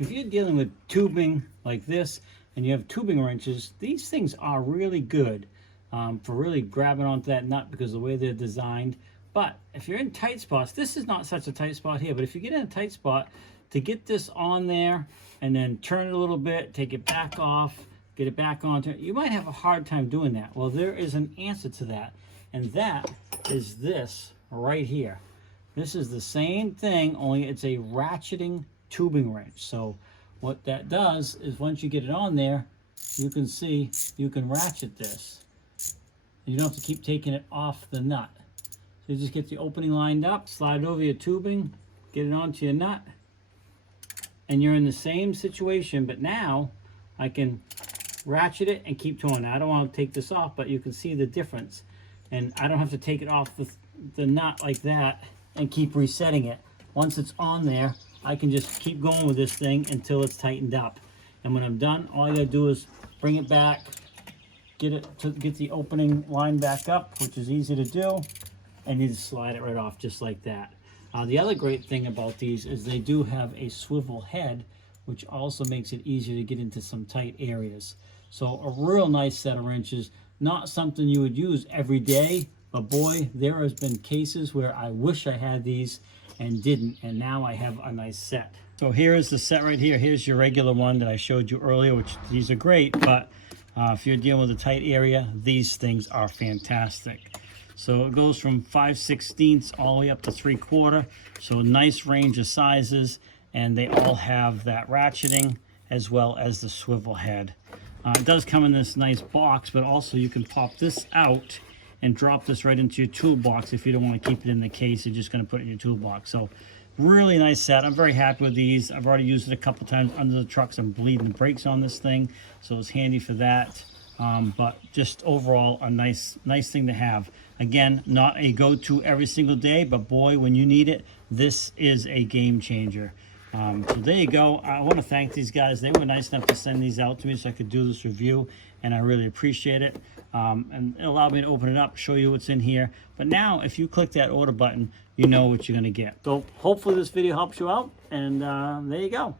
If you're dealing with tubing like this and you have tubing wrenches, these things are really good for really grabbing onto that nut because of the way they're designed. But if you're in tight spots, this is not such a tight spot here, but if you get in a tight spot, to get this on there and then turn it a little bit, take it back off, get it back on, you might have a hard time doing that. Well, there is an answer to that, and that is this right here. This is the same thing, only it's a ratcheting tubing wrench. So what that does is once you get it on there, you can see you can ratchet this. You don't have to keep taking it off the nut. So you just get the opening lined up, slide it over your tubing, get it onto your nut, and you're in the same situation, but now I can ratchet it and keep towing. I don't want to take this off, but you can see the difference. And I don't have to take it off the nut like that and keep resetting it. Once it's on there, I can just keep going with this thing until it's tightened up. And when I'm done, all I gotta do is bring it back, get the opening line back up, which is easy to do, and you just slide it right off just like that. The other great thing about these is they do have a swivel head, which also makes it easier to get into some tight areas. So a real nice set of wrenches, not something you would use every day, but boy, there has been cases where I wish I had these and didn't, and now I have a nice set. So here is the set right here. Here's your regular one that I showed you earlier, which these are great, but if you're dealing with a tight area, these things are fantastic. So it goes from 5/16 all the way up to 3/4. So a nice range of sizes, and they all have that ratcheting as well as the swivel head. It does come in this nice box, but also you can pop this out and drop this right into your toolbox if you don't want to keep it in the case. You're just going to put it in your toolbox. So really nice set. I'm very happy with these. I've already used it a couple times under the trucks. I'm bleeding the brakes on this thing, so it's handy for that. But just overall a nice thing to have. Again, not a go-to every single day, but boy, when you need it, this is a game changer. So there you go. I want to thank these guys. They were nice enough to send these out to me so I could do this review, and I really appreciate it. And it allowed me to open it up, show you what's in here. But now, if you click that order button, you know what you're going to get. So hopefully this video helps you out, and there you go.